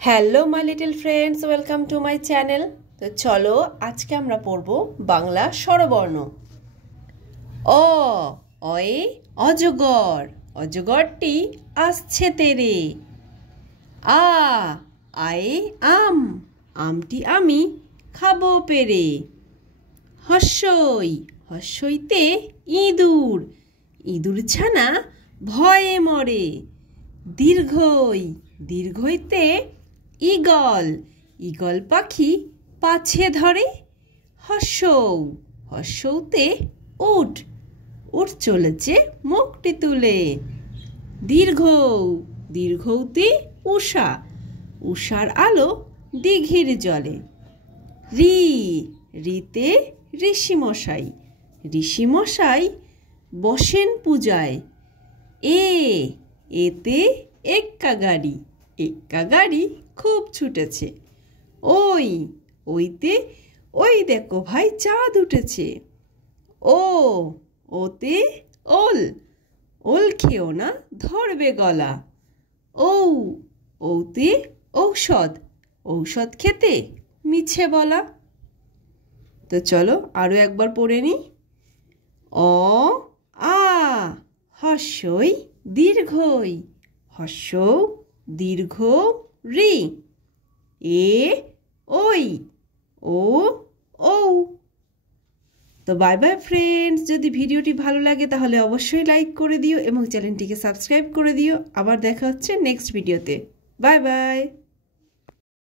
Hello my little friends, welcome to my channel. তো চলো আজকে আমরা পড়ব বাংলা স্বরবর্ণ। অ, অয়ে অজগর, অজগরটি আসছে তেরে। আ, আয়ে আম, আমটি আমি খাবো পেরে। হস্যই, হস্যইতে ইঁদুর, ইঁদুর ছানা ভয়ে মরে। দীর্ঘই, দীর্ঘইতে ঈগল, ঈগল পাখি পাছে ধরে। হর্ষৌ, হর্ষৌতে উট, উট চলেছে মুখটি তুলে। দীর্ঘৌ, দীর্ঘৌতে উষা, উষার আলো দিঘির জলে। রি, রিতে ঋষিমশাই, ঋষিমশাই বসেন পূজায়। এ, এতে এক্কা গাড়ি, এক্কা গাড়ি খুব ছুটেছে। ওই, ওইতে ওই দেখো ভাই চাঁদ উঠেছে। ও, ওতে ওল, ওল খেও না ধরবে গলা। ঔ, ওতে ঔষধ, ঔষধ খেতে মিছে বলা। তো চলো আরও একবার পড়ে নিই। অ, আ, হর্ষই দীর্ঘই, হর্ষৌ দীর্ঘ রি। এ, ওই, ও, ঔ। তো বাই বাই ফ্রেন্ডস, যদি ভিডিওটি ভালো লাগে তাহলে অবশ্যই লাইক করে দিও এবং চ্যানেলটিকে সাবস্ক্রাইব করে দিও। আবার দেখা হচ্ছে নেক্সট ভিডিওতে। Bye bye.